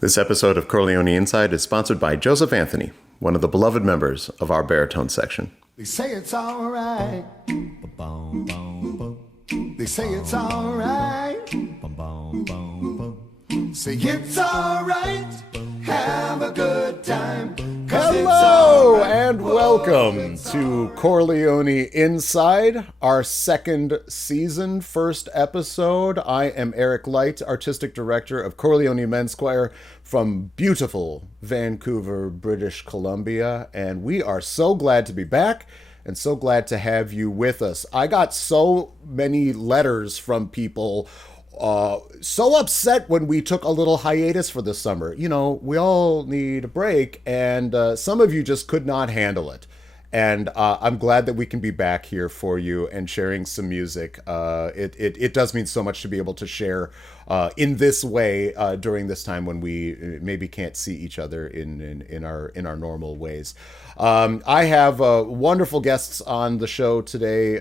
This episode of Chor Leoni Inside is sponsored by Joseph Anthony, one of the beloved members of our baritone section. They say it's all right. They say it's all right. Say it's all right. Have a good time. Hello and welcome to Chor Leoni Inside, our second season, first episode. I am Erick Light, Artistic Director of Chor Leoni Men's Choir from beautiful Vancouver, British Columbia, and we are so glad to be back and so glad to have you with us. I got so many letters from people so upset when we took a little hiatus for the summer. You know, we all need a break, and some of you just could not handle it. And I'm glad that we can be back here for you and sharing some music. It does mean so much to be able to share in this way during this time when we maybe can't see each other in our normal ways. I have wonderful guests on the show today.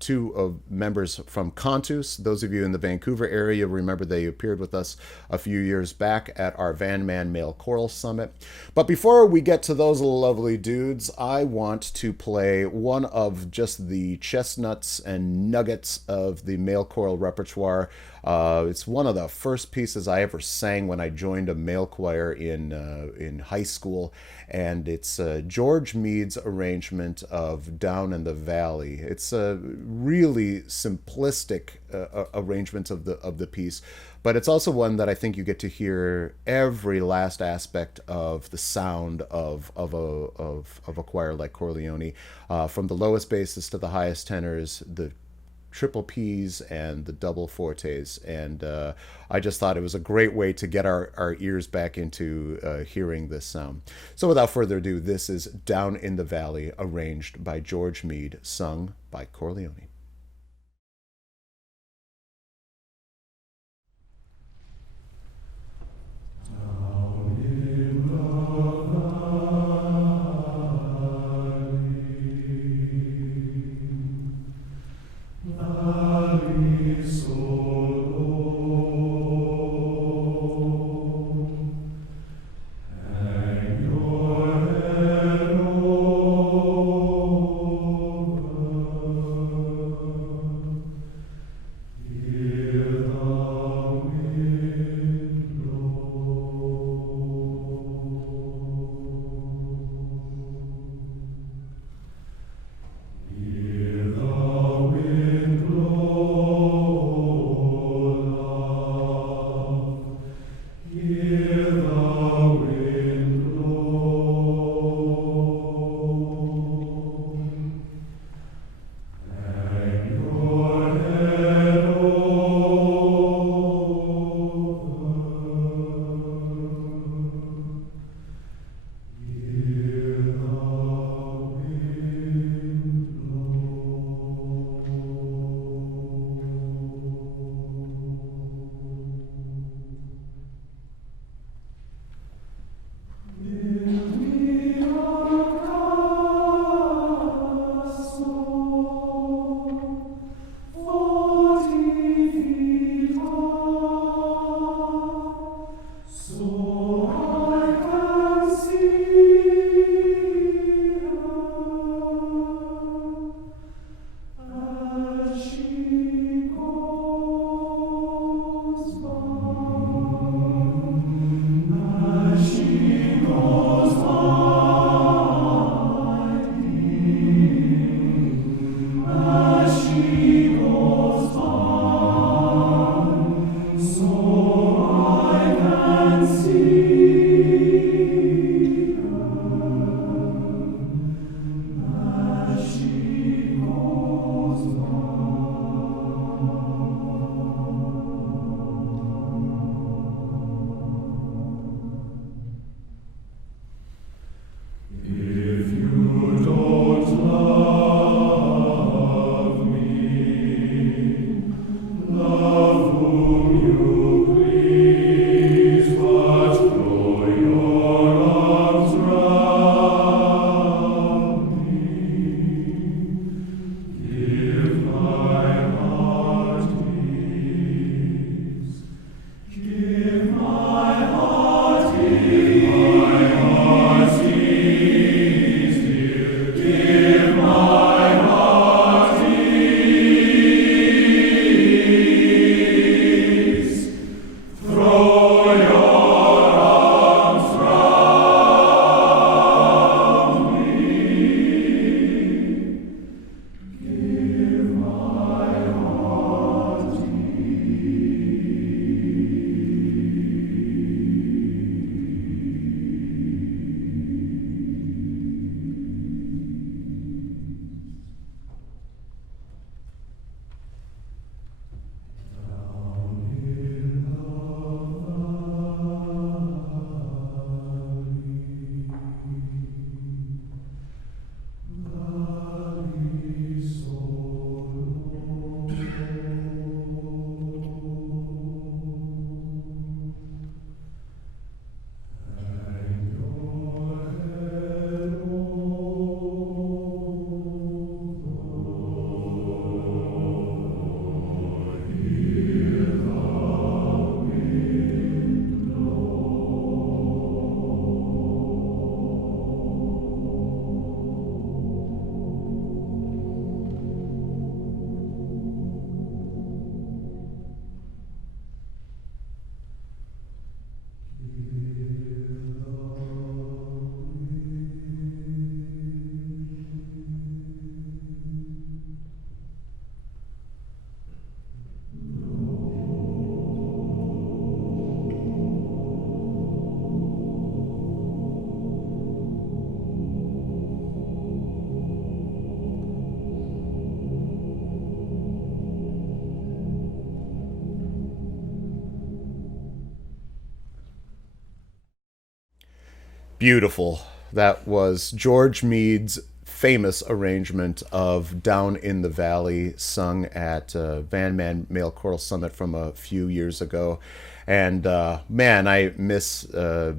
Two members from Cantus. Those of you in the Vancouver area remember they appeared with us a few years back at our VanMan Male Choral Summit. But before we get to those lovely dudes, I want to play one of just the chestnuts and nuggets of the male choral repertoire. It's one of the first pieces I ever sang when I joined a male choir in high school, and it's George Meade's arrangement of Down in the Valley. It's a really simplistic arrangement of the piece, but it's also one that I think you get to hear every last aspect of the sound of a choir like Chor Leoni, from the lowest basses to the highest tenors, the triple P's and the double fortes, and I just thought it was a great way to get our ears back into hearing this sound. So without further ado, this is Down in the Valley, arranged by George Meade, sung by Chor Leoni. Love whom you please, but Beautiful. That was George Meade's famous arrangement of Down in the Valley, sung at VanMan Male Choral Summit from a few years ago. And man, I miss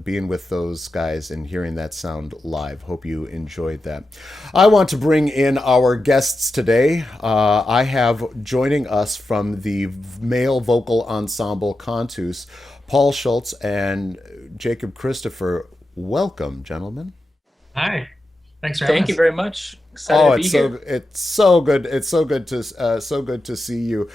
being with those guys and hearing that sound live. Hope you enjoyed that. I want to bring in our guests today. I have joining us from the male vocal ensemble Cantus, Paul Scholtz and Jacob Christopher. Welcome, gentlemen. Hi. Thanks for having Thank us. you very much. Excited to be here. It's so good. It's so good to see you.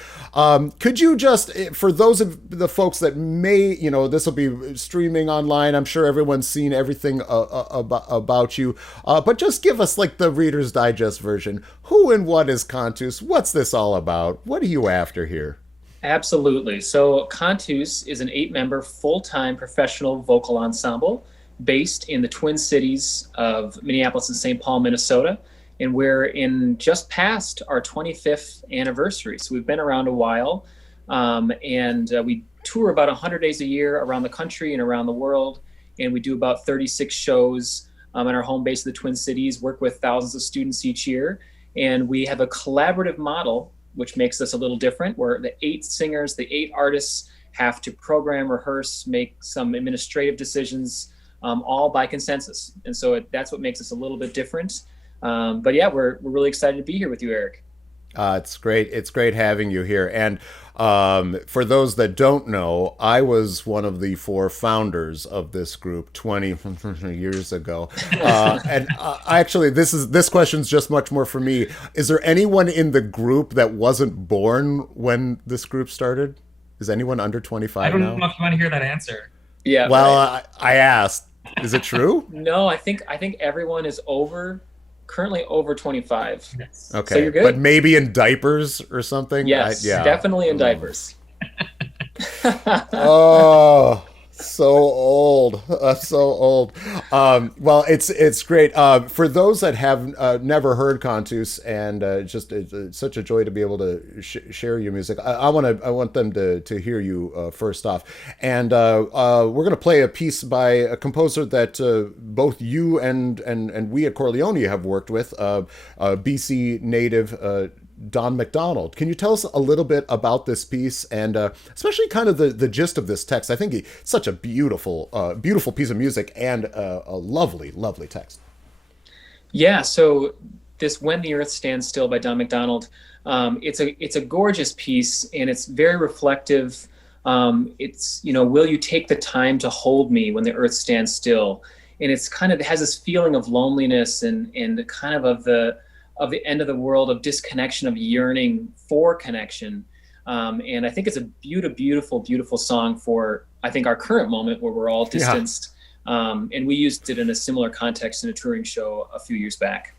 Could you just, for those of the folks that may, this will be streaming online. I'm sure everyone's seen everything about you, but just give us like the Reader's Digest version. Who and what is Cantus? What's this all about? What are you after here? Absolutely. So Cantus is an 8-member full-time professional vocal ensemble based in the Twin Cities of Minneapolis and St. Paul, Minnesota. And we're in just past our 25th anniversary. So we've been around a while. And we tour about 100 days a year around the country and around the world. And we do about 36 shows in our home base of the Twin Cities, work with thousands of students each year. And we have a collaborative model, which makes us a little different, where the 8 singers, the 8 artists have to program, rehearse, make some administrative decisions, all by consensus. And so that's what makes us a little bit different. But yeah, we're really excited to be here with you, Eric. It's great. It's great having you here. And for those that don't know, I was one of the 4 founders of this group 20 years ago. And actually, this question's just much more for me. Is there anyone in the group that wasn't born when this group started? Is anyone under 25 I don't now? know if you want to hear that answer. Yeah. Well, right. I asked. Is it true? No, I think everyone is currently over 25. Yes. Okay, So you're good. but maybe in diapers or something. Yes, definitely in diapers. Oh, so old, so old. Well, it's great. For those that have never heard Cantus, and it's such a joy to be able to share your music. I want them to hear you first off, and we're gonna play a piece by a composer that both you and we at Chor Leoni have worked with, BC native. Don McDonald. Can you tell us a little bit about this piece and especially kind of the gist of this text? I think it's such a beautiful piece of music and a lovely, lovely text. Yeah, so this When the Earth Stands Still by Don McDonald, it's a gorgeous piece and it's very reflective. It's, will you take the time to hold me when the earth stands still? And it's kind of, it has this feeling of loneliness and kind of the end of the world, of disconnection, of yearning for connection. And I think it's a beautiful, beautiful song for, I think, our current moment where we're all distanced. Yeah. And we used it in a similar context in a touring show a few years back.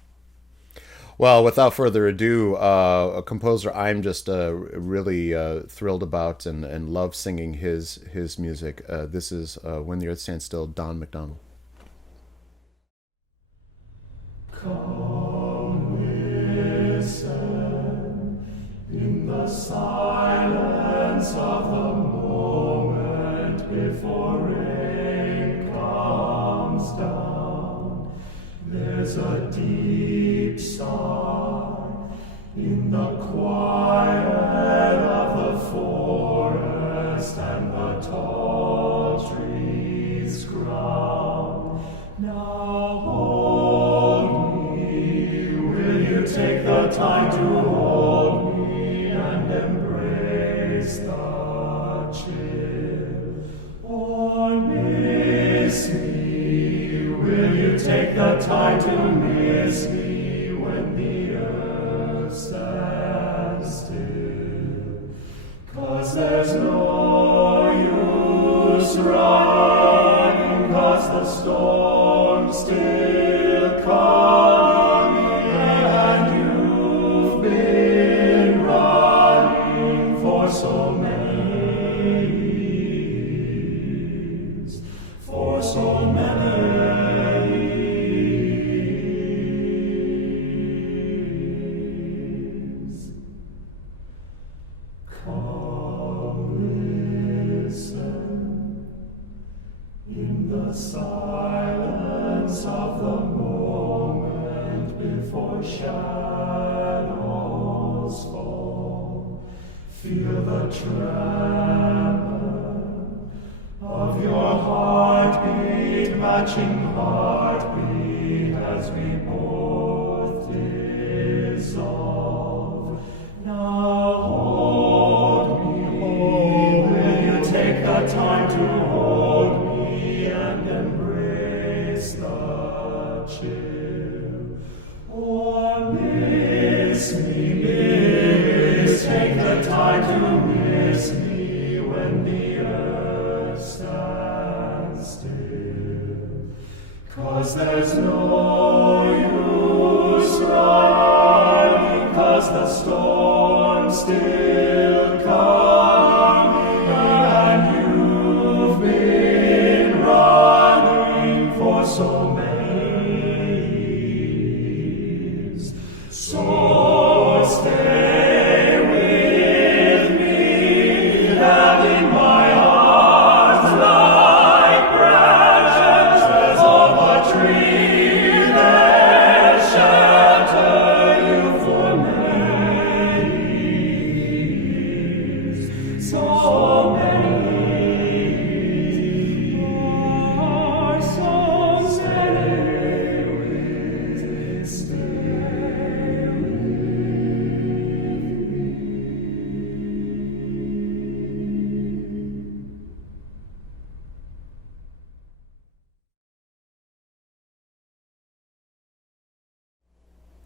Well, without further ado, a composer I'm just really thrilled about and love singing his music. This is When the Earth Stands Still, Don McDonald. In the silence of the moment before rain comes down, there's a deep sigh in the quiet of the forest and the tall trees' crown. Now hold me, will you take the time to hold me and embrace the chill? Or miss me, will you take the time to miss me when the earth stands still? 'Cause there's no use running, 'cause the storm's still coming, and you've been running for so many years, for so many years. Come listen in the silence of the moment before shadows fall. Feel the tremor of your heartbeat, matching heartbeat as we both dissolve. Now hold me, will you take the time to hold me and embrace the chill? Or miss me, take the time to miss me when the earth stands still. 'Cause there's no use running, 'cause the storm's still coming, and you've been running for so many years. So stay with me, having my arms like branches of a tree that shelter you for many years. So many years. So stay with me, stay with me.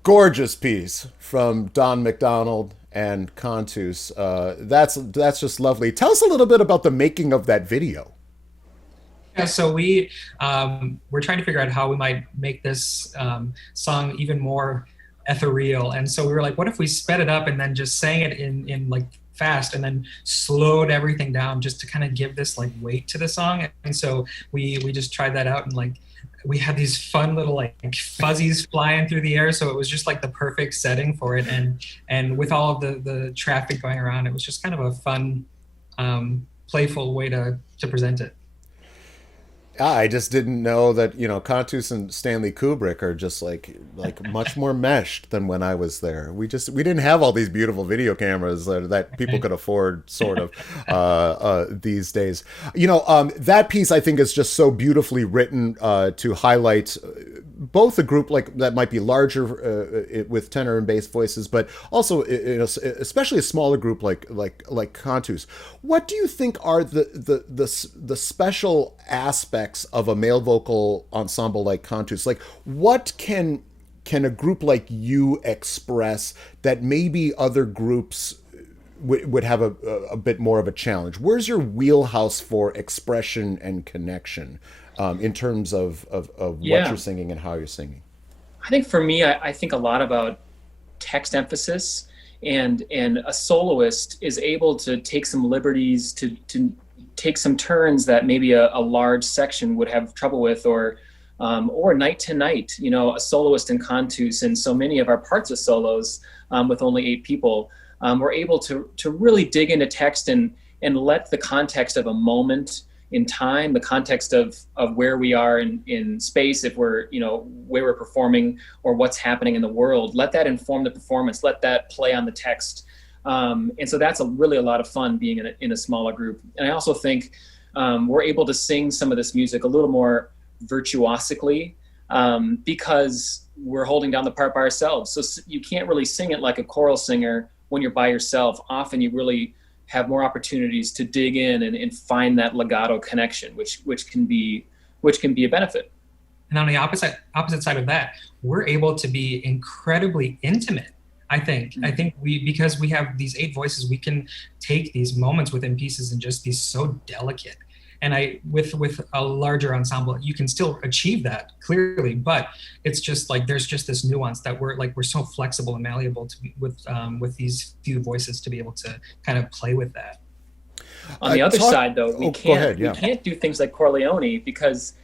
Gorgeous piece from Don McDonald and Cantus. That's just lovely. Tell us a little bit about the making of that video. Yeah, so we're trying to figure out how we might make this song even more ethereal. And so we were like, what if we sped it up and then just sang it in like fast and then slowed everything down just to kind of give this like weight to the song. And so we just tried that out, and like we had these fun little like fuzzies flying through the air. So it was just like the perfect setting for it. And with all of the traffic going around, it was just kind of a fun, playful way to present it. I just didn't know that, Cantus and Stanley Kubrick are just like much more meshed than when I was there. We didn't have all these beautiful video cameras that people could afford sort of these days. That piece I think is just so beautifully written to highlight both a group like that might be larger with tenor and bass voices, but also especially a smaller group like Cantus. What do you think are the special aspects of a male vocal ensemble like Cantus? Like, what can a group like you express that maybe other groups would have a bit more of a challenge? Where's your wheelhouse for expression and connection in terms of what you're singing and how you're singing? I think for me, I think a lot about text emphasis, and a soloist is able to take some liberties, to take some turns that maybe a large section would have trouble with, or night to night. A soloist in Cantus, and so many of our parts of solos with only 8 people, we're able to really dig into text and let the context of a moment in time, the context of where we are in space, if we're, where we're performing or what's happening in the world, let that inform the performance, let that play on the text. And so that's really a lot of fun being in a smaller group. And I also think we're able to sing some of this music a little more virtuosically because we're holding down the part by ourselves. So you can't really sing it like a choral singer when you're by yourself. Often you really have more opportunities to dig in and find that legato connection, which can be a benefit. And on the opposite side of that, we're able to be incredibly intimate. I think because we have these 8 voices, we can take these moments within pieces and just be so delicate. And with a larger ensemble, you can still achieve that clearly, but it's just like there's just this nuance that we're so flexible and malleable with these few voices to be able to kind of play with that. On the other side, though, we can't do things like Chor Leoni because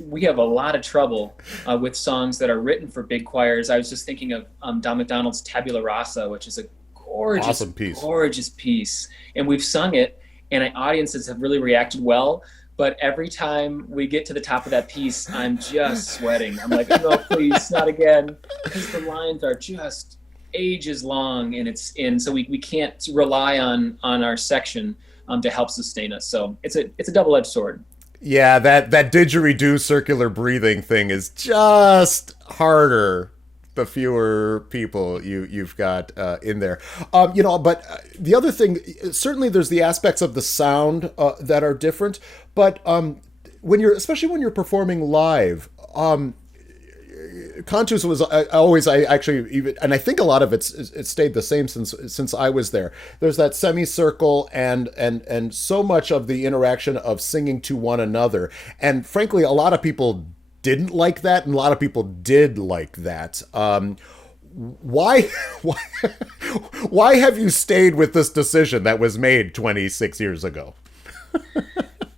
we have a lot of trouble with songs that are written for big choirs. I was just thinking of Don McDonald's Tabula Rasa, which is a gorgeous, awesome piece. Gorgeous piece, and we've sung it, and audiences have really reacted well. But every time we get to the top of that piece, I'm just sweating. I'm like, no, please, not again. Because the lines are just ages long, and so we can't rely on our section to help sustain us. So it's a double-edged sword. Yeah, that didgeridoo circular breathing thing is just harder the fewer people you've got in there. But the other thing, certainly there's the aspects of the sound that are different, but especially when you're performing live, Cantus was I actually even, and I think a lot of it stayed the same since I was there. There's that semicircle and so much of the interaction of singing to one another. And frankly, a lot of people didn't like that, and a lot of people did like that. Why why have you stayed with this decision that was made 26 years ago?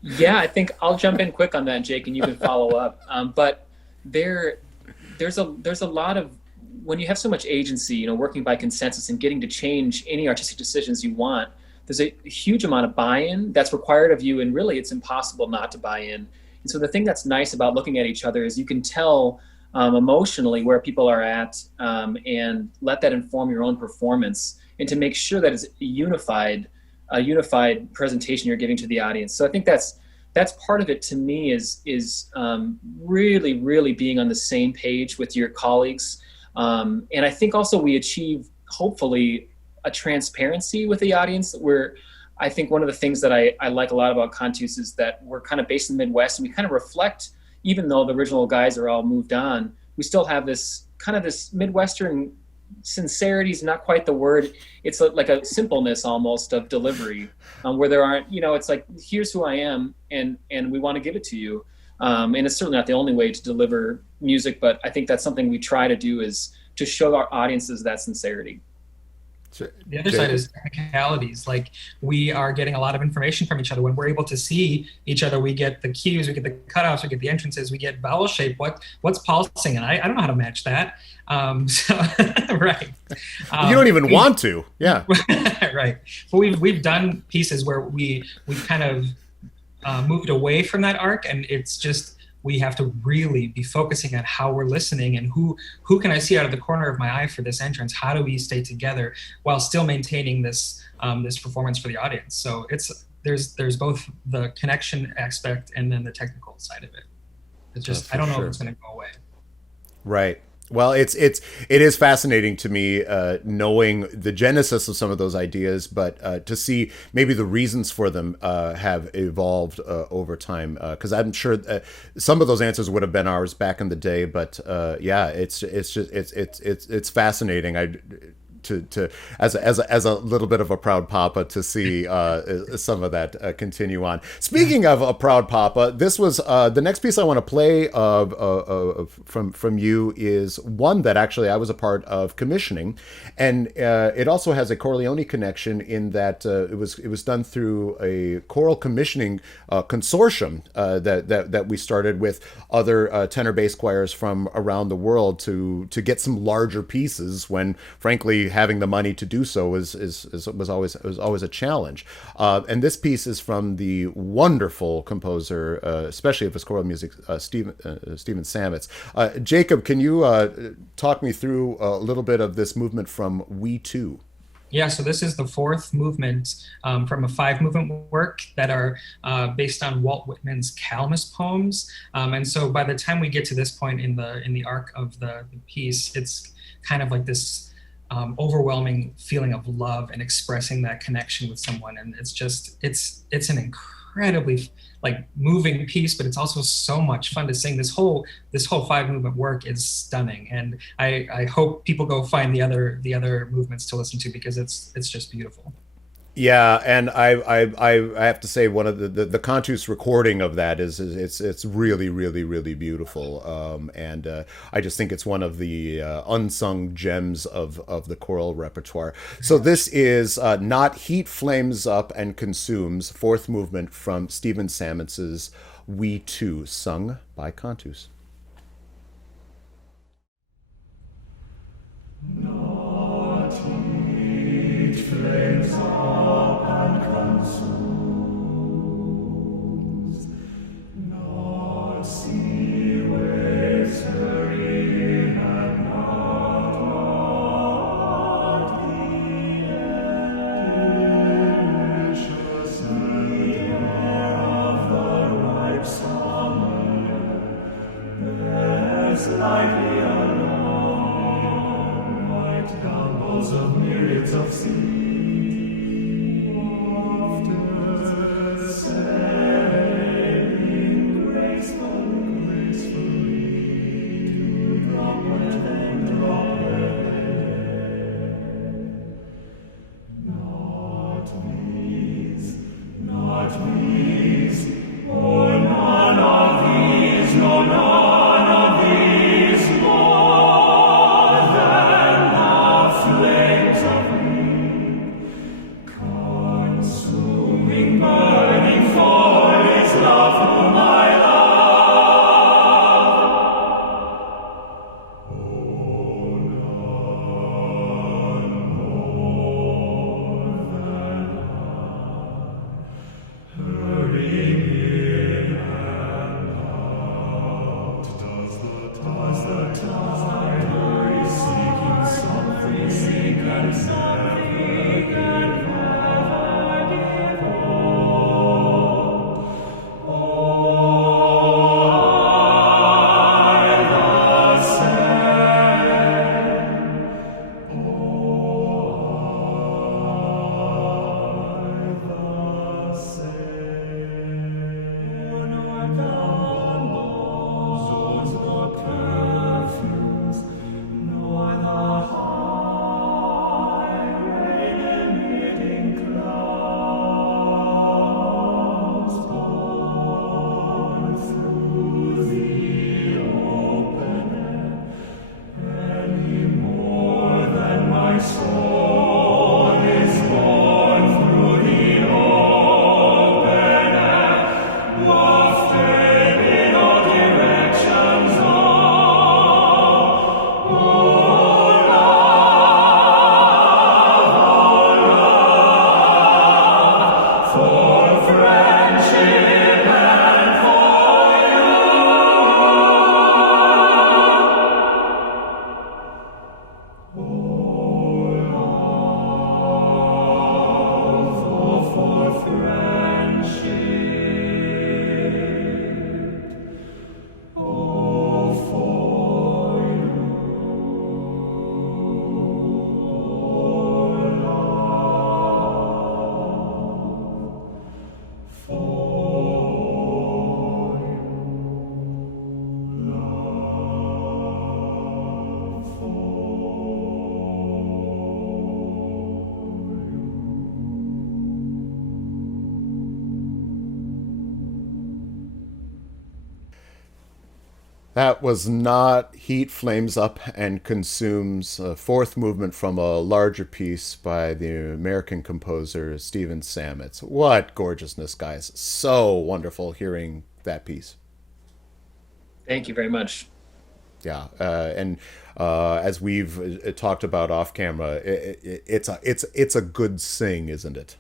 Yeah, I think I'll jump in quick on that, Jake, and you can follow up. But there's a lot of, when you have so much agency, working by consensus and getting to change any artistic decisions you want, there's a huge amount of buy-in that's required of you, and really it's impossible not to buy in. And so the thing that's nice about looking at each other is you can tell emotionally where people are at, and let that inform your own performance, and to make sure that it's a unified presentation you're giving to the audience. So I think that's part of it to me, is really, really being on the same page with your colleagues. And I think also we achieve, hopefully, a transparency with the audience, where I think one of the things that I like a lot about Cantus is that we're kind of based in the Midwest, and we kind of reflect, even though the original guys are all moved on, we still have this Midwestern sincerity is not quite the word. It's like a simpleness almost of delivery, where there aren't, it's like, here's who I am, and we want to give it to you. And it's certainly not the only way to deliver music, but I think that's something we try to do, is to show our audiences that sincerity. The other side is technicalities. Like, we are getting a lot of information from each other. When we're able to see each other, we get the cues, we get the cutoffs, we get the entrances, we get vowel shape. What's Paul singing? I don't know how to match that. Right. You don't even want to. Yeah. Right. But we've done pieces where we kind of moved away from that arc, and it's just, we have to really be focusing on how we're listening, and who can I see out of the corner of my eye for this entrance? How do we stay together while still maintaining this this performance for the audience? So there's both the connection aspect and then the technical side of it. It's just, I don't know if it's going to go away. Right. Well, it is fascinating to me, knowing the genesis of some of those ideas, but to see maybe the reasons for them have evolved over time. Because I'm sure some of those answers would have been ours back in the day, but yeah, it's fascinating. As a little bit of a proud papa, to see some of that continue on. Speaking of a proud papa, this was the next piece I want to play from you is one that actually I was a part of commissioning, and it also has a Chor Leoni connection in that it was done through a choral commissioning consortium that we started with other tenor bass choirs from around the world to get some larger pieces, when frankly having the money to do so was always a challenge. And this piece is from the wonderful composer, especially of his choral music, Stephen Sametz. Jacob, can you talk me through a little bit of this movement from We Two? Yeah, so this is the fourth movement from a 5-movement work that are based on Walt Whitman's Calamus poems. And so by the time we get to this point in the arc of the piece, it's kind of like this overwhelming feeling of love and expressing that connection with someone. And it's an incredibly moving piece, but it's also so much fun to sing. This whole 5-movement work is stunning, and I hope people go find the other movements to listen to, because it's just beautiful. Yeah, and I have to say, one of the Cantus recording of that it's really, really, really beautiful, and I just think it's one of the unsung gems of the choral repertoire. So this is Not Heat Flames Up and Consumes, fourth movement from Stephen Sametz's We Two, sung by Cantus. Not heat flames up and consumes, lightly along, white gambols of myriads of sea, wafted, sailing gracefully, to drop where they not these, oh, none of these, no, none of these, more than the flames of me, consuming, burning for his love whom I love. Oh, none more than hurrying in and out, does the tide hurry, seeking something and never give all. Oh, I the same. Oh, I the same. Nor gambols, nor perfumes, nor the high rain-emitting clouds borne through the open air, any more than my soul is borne through the open air, wafted in all directions. Oh, love, for friendship and for you. Oh, love, for friendship. Oh, for you. That was not Heat Flames Up and Consumes, a fourth movement from a larger piece by the American composer Stephen Sametz. What gorgeousness, guys. So wonderful hearing that piece. Thank you very much. Yeah, and as we've talked about off camera, it's a good sing, isn't it?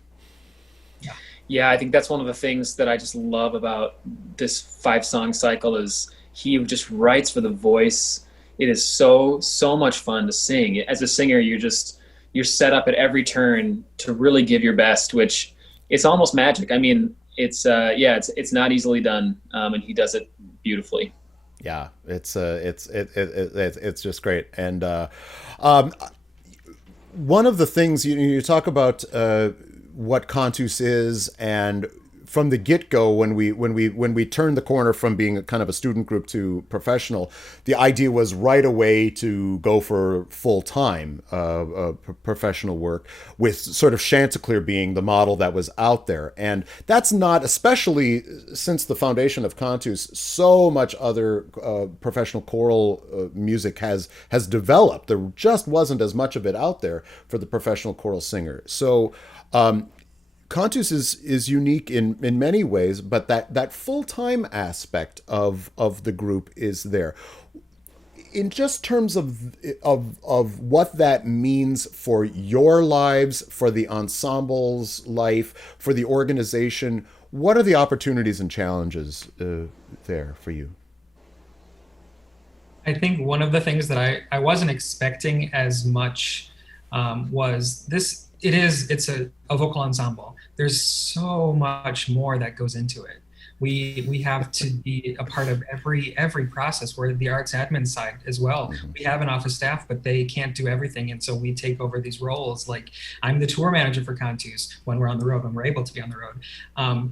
Yeah, I think that's one of the things that I just love about this 5-song cycle is he just writes for the voice. It is so much fun to sing. As a singer, you're set up at every turn to really give your best, which it's almost magic. I mean, it's not easily done, and he does it beautifully. Yeah, it's just great. And one of the things you talk about what Cantus is, and from the get-go, when we turned the corner from being a kind of a student group to professional, the idea was right away to go for full-time professional work, with sort of Chanticleer being the model that was out there. And that's not, especially since the foundation of Cantus, so much other professional choral music has developed. There just wasn't as much of it out there for the professional choral singer. So Cantus is unique in many ways, but that full-time aspect of the group is there. In just terms of what that means for your lives, for the ensemble's life, for the organization, what are the opportunities and challenges there for you? I think one of the things that I wasn't expecting as much was this. It's a vocal ensemble. There's so much more that goes into it. we have to be a part of every process. We're the arts admin side as well. We have an office staff, but they can't do everything, and so we take over these roles. Like I'm the tour manager for Cantus when we're on the road, when we're able to be on the road.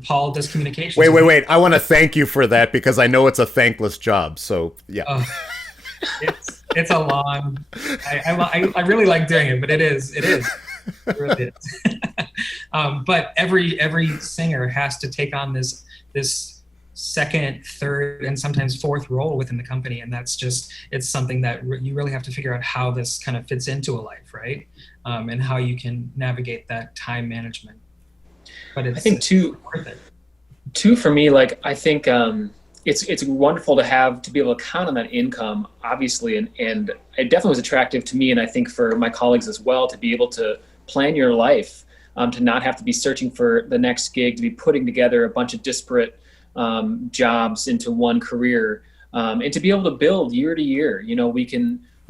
Paul does communications. Wait! I want to thank you for that because I know it's a thankless job. So yeah. It's a long. I really like doing it, but it is. It really is. But every singer has to take on this second, third, and sometimes fourth role within the company, and it's something that you really have to figure out how this kind of fits into a life, right? And how you can navigate that time management. But I think worth it. Too, for me, like I think it's wonderful to be able to count on that income, obviously, and it definitely was attractive to me, and I think for my colleagues as well, to be able to plan your life, to not have to be searching for the next gig, to be putting together a bunch of disparate jobs into one career, and to be able to build year to year. You know, we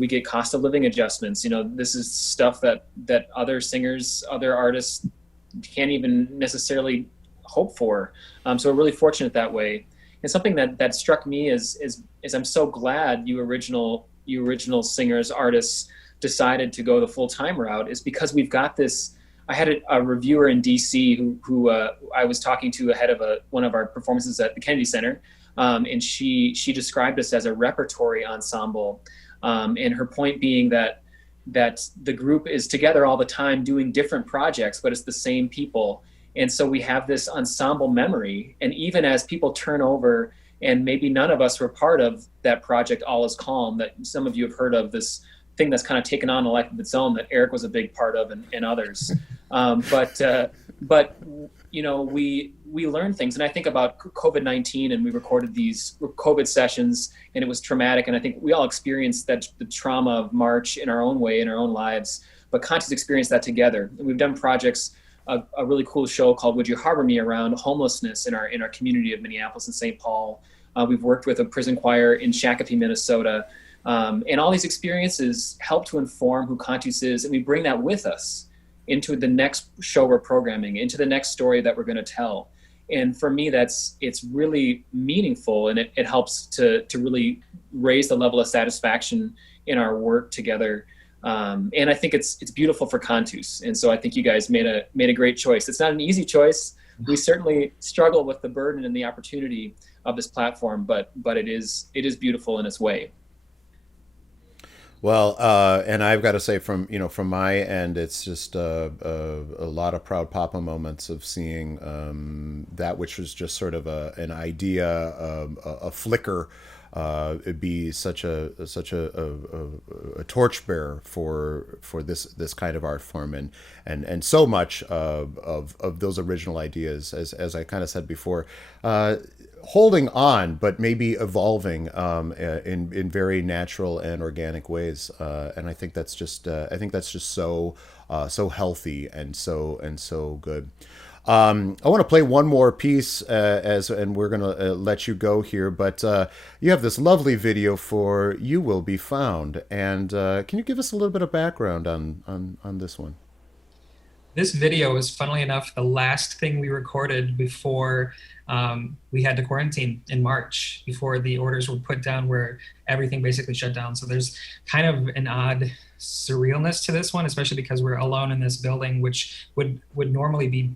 get cost of living adjustments. You know, this is stuff that other singers, other artists can't even necessarily hope for. So we're really fortunate that way. And something that struck me is I'm so glad you original singers, artists decided to go the full-time route, is because we've got this. I had a reviewer in DC who I was talking to ahead of one of our performances at the Kennedy Center, and she described us as a repertory ensemble, and her point being that the group is together all the time doing different projects, but it's the same people. And so we have this ensemble memory, and even as people turn over, and maybe none of us were part of that project, All Is Calm, that some of you have heard of, this thing that's kind of taken on a life of its own that Erick was a big part of, and others. But you know, we learn things, and I think about COVID-19, and we recorded these COVID sessions, and it was traumatic, and I think we all experienced the trauma of March in our own way, in our own lives, but Cantus experienced that together. And we've done projects, a really cool show called Would You Harbor Me, around homelessness in our community of Minneapolis and St. Paul. We've worked with a prison choir in Shakopee, Minnesota. And all these experiences help to inform who Cantus is, and we bring that with us into the next show we're programming, into the next story that we're going to tell. And for me, it's really meaningful, and it helps to really raise the level of satisfaction in our work together. And I think it's beautiful for Cantus. And so I think you guys made a great choice. It's not an easy choice. We certainly struggle with the burden and the opportunity of this platform, but it is beautiful in its way. Well, and I've got to say, from my end, it's just a lot of proud papa moments of seeing that which was just sort of an idea, a flicker, it'd be such a torchbearer for this kind of art form, and so much of those original ideas, as I kind of said before, holding on, but maybe evolving in very natural and organic ways, and I think that's just so healthy and so good. I want to play one more piece, and we're gonna let you go here. But you have this lovely video for "You Will Be Found," and can you give us a little bit of background on this one? This video is, funnily enough, the last thing we recorded before we had to quarantine in March, before the orders were put down, where everything basically shut down. So there's kind of an odd surrealness to this one, especially because we're alone in this building, which would normally be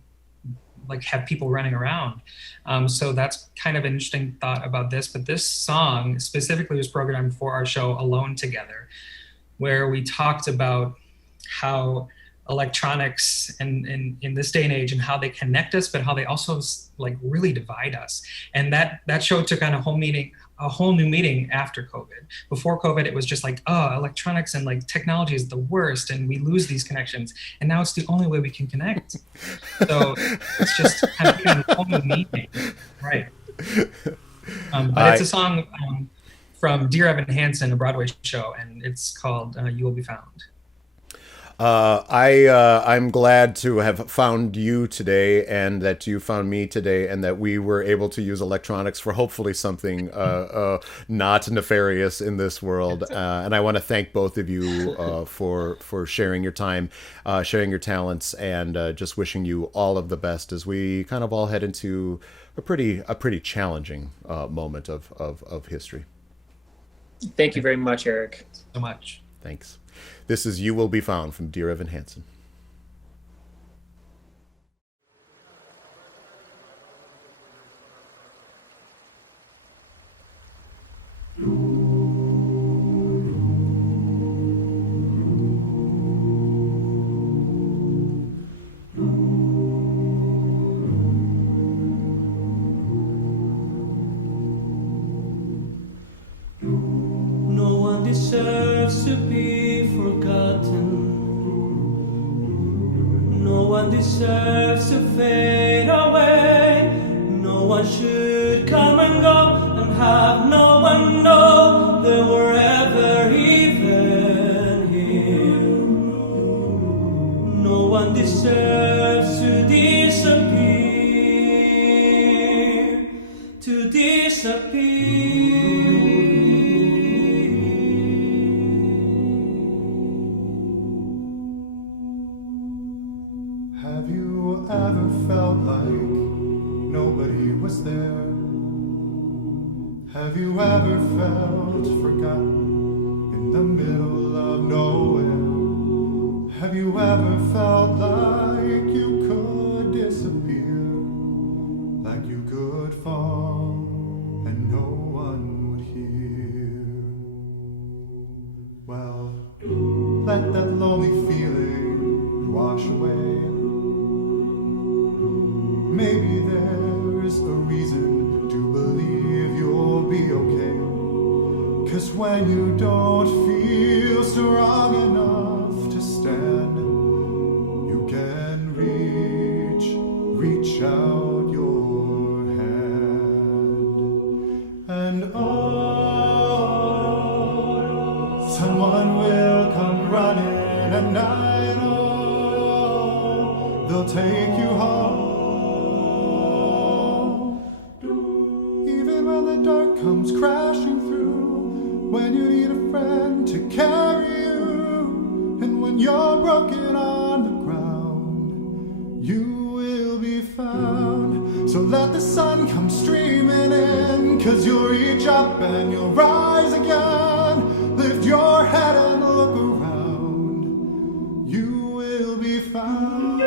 like have people running around. So that's kind of an interesting thought about this. But this song specifically was programmed for our show Alone Together, where we talked about how electronics and in this day and age, and how they connect us, but how they also like really divide us. And that show took on a whole new meaning after COVID. Before COVID, it was just like, oh, electronics and like technology is the worst, and we lose these connections. And now it's the only way we can connect. So it's just kind of taken a whole new meaning, right? But it's a song from Dear Evan Hansen, a Broadway show, and it's called "You Will Be Found." I'm glad to have found you today, and that you found me today, and that we were able to use electronics for hopefully something not nefarious in this world. And I want to thank both of you for sharing your time, sharing your talents, and just wishing you all of the best as we kind of all head into a pretty challenging moment of history. Thank you very much, Eric. So much. Thanks. This is You Will Be Found from Dear Evan Hansen. No one deserves to be forgotten. No one deserves to fade away. No one should come and go and have no one know they were ever even here. No one deserves to disappear, to disappear. Have you ever felt like nobody was there? Have you ever felt forgotten in the middle of nowhere? Have you ever felt like you could disappear, like you could fall and no one would hear? Well, let that lonely feeling wash away. Maybe there's a reason to believe you'll be okay. 'Cause when you don't feel strong enough to stand, you can reach out your hand. And oh, someone will come running, and I know they'll take you home. Dark comes crashing through, when you need a friend to carry you, and when you're broken on the ground, you will be found. So let the sun come streaming in, 'cause you'll reach up and you'll rise again. Lift your head and look around, you will be found.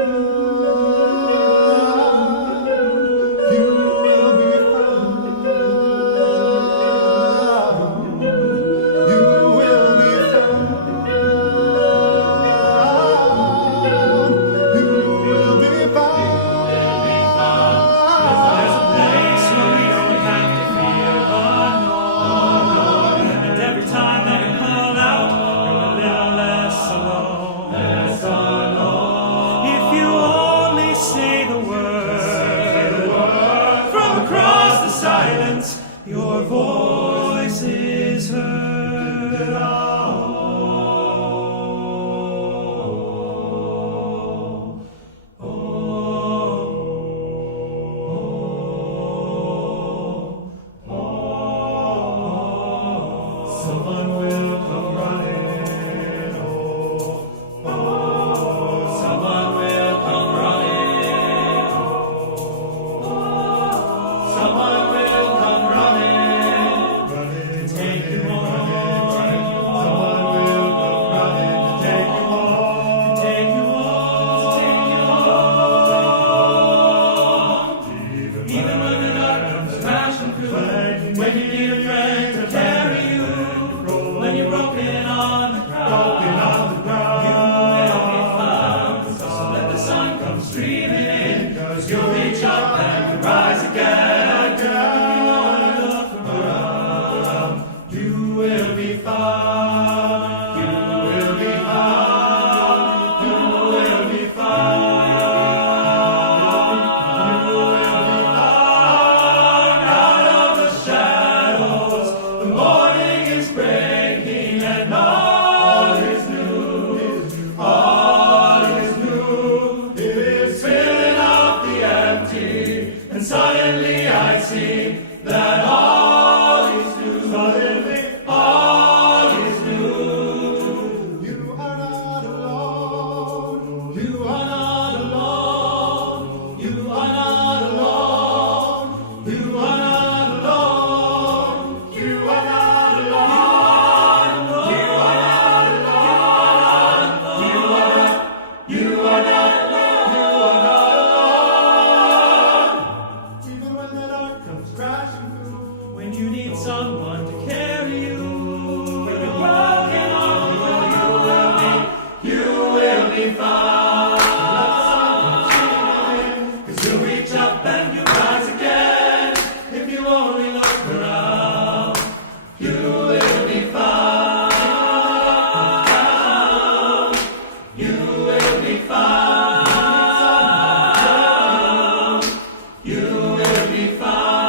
Your voice is heard. Someone will come running. Someone will come running. Someone will come running to take you home. Someone will come running to take you home. To take you home. Even when the dark comes crashing through, when you need a friend to carry you, when you're broken on the ground, you will be found. So let the sun come streaming in, 'cause you'll reach up and you rise again. If you wanna look around, you will be found. You will be found. You will be found. You will be found out of the shadows. someone to carry you. When you're broken on the ground, you will be fine. Let the sun come, 'cause you'll reach up and you'll rise again. If you only look around, you will be found. You will be found. You will be found.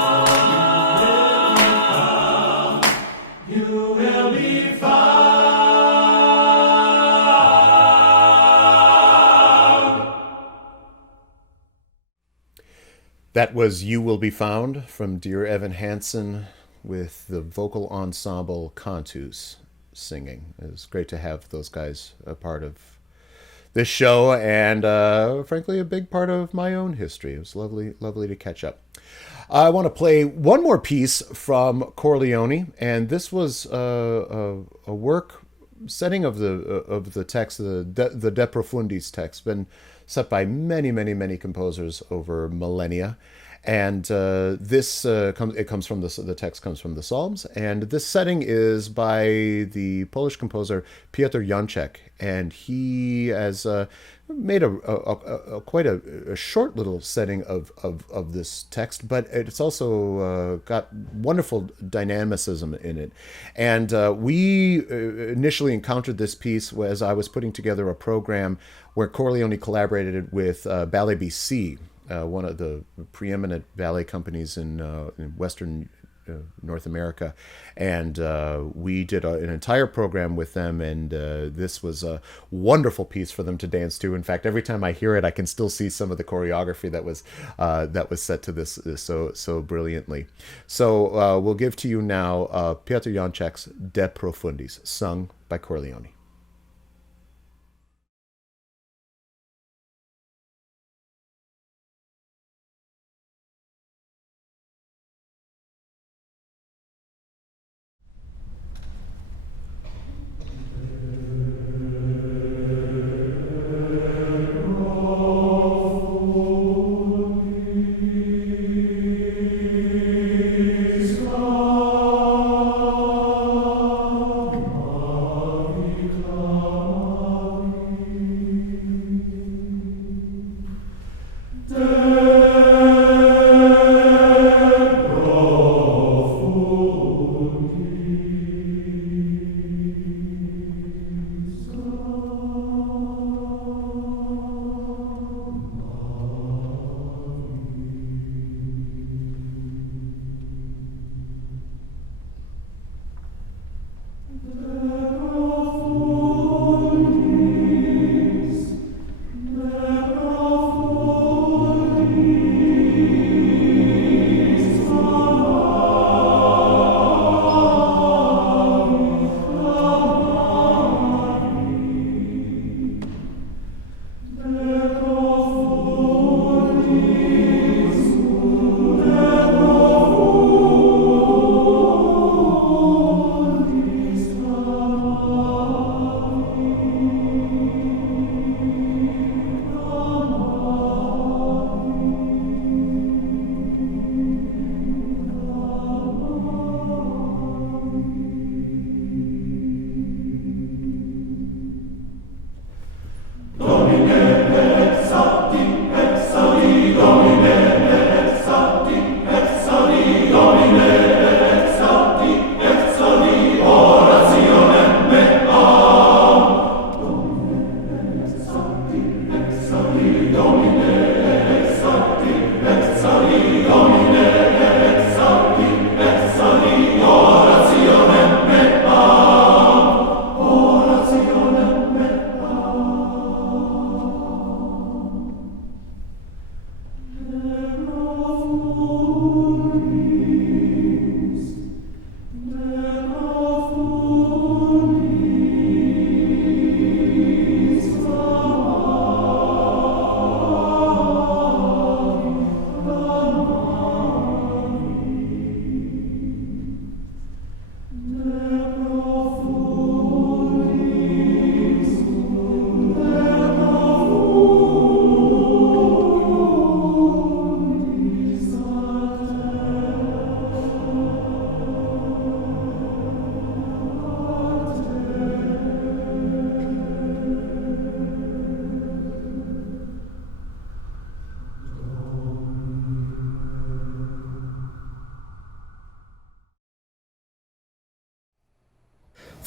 You will be found. That was You Will Be Found from Dear Evan Hansen with the vocal ensemble Cantus singing. It was great to have those guys a part of this show, and frankly, a big part of my own history. It was lovely to catch up. I want to play one more piece from Chor Leoni, and this was a work setting of the text, the De Profundis text, been set by many composers over millennia. And the text comes from the Psalms, and this setting is by the Polish composer Piotr Janczek, and he has made quite a short little setting of this text, but it's also got wonderful dynamicism in it. And we initially encountered this piece as I was putting together a program where Chor Leoni collaborated with Ballet BC, one of the preeminent ballet companies in Western North America, and we did an entire program with them, and this was a wonderful piece for them to dance to. In fact, every time I hear it, I can still see some of the choreography that was set to this so brilliantly. So we'll give to you now Piotr Janczek's De Profundis, sung by Chor Leoni. Maria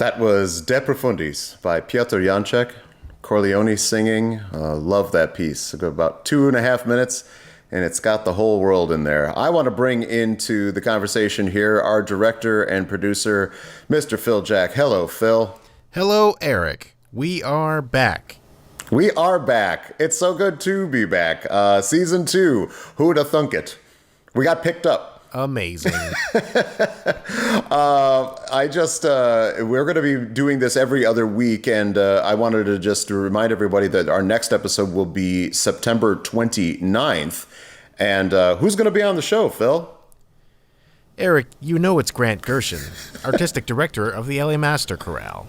That was De Profundis by Piotr Janczek. Chor Leoni singing. Love that piece. About 2.5 minutes, and it's got the whole world in there. I want to bring into the conversation here our director and producer, Mr. Phil Jack. Hello, Phil. Hello, Eric. We are back. We are back. It's so good to be back. Season 2. Who'da thunk it? We got picked up. Amazing. We're going to be doing this every other week, and I wanted to just remind everybody that our next episode will be September 29th. And who's going to be on the show, Phil? Eric, you know it's Grant Gershon, artistic director of the LA Master Chorale.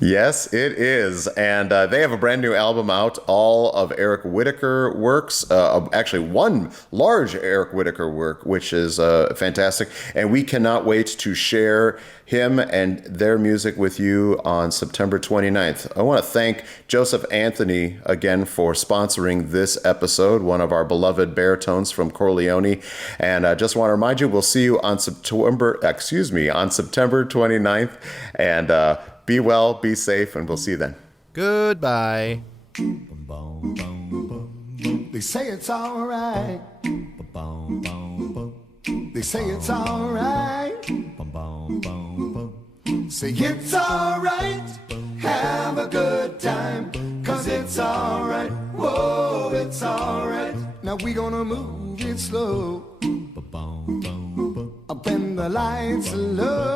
Yes, it is. And they have a brand new album out, all of Eric Whitaker works. Actually, one large Eric Whitaker work, which is fantastic. And we cannot wait to share him and their music with you on September 29th. I want to thank Joseph Anthony again for sponsoring this episode, one of our beloved baritones from Chor Leoni. And I just want to remind you, we'll see you on September 29th. And be well, be safe, and we'll see you then. Goodbye. They say it's all right. They say it's all right. Say it's all right. Have a good time, 'cause it's all right. Whoa, it's all right. Now we gonna move it slow. Up in the lights are low.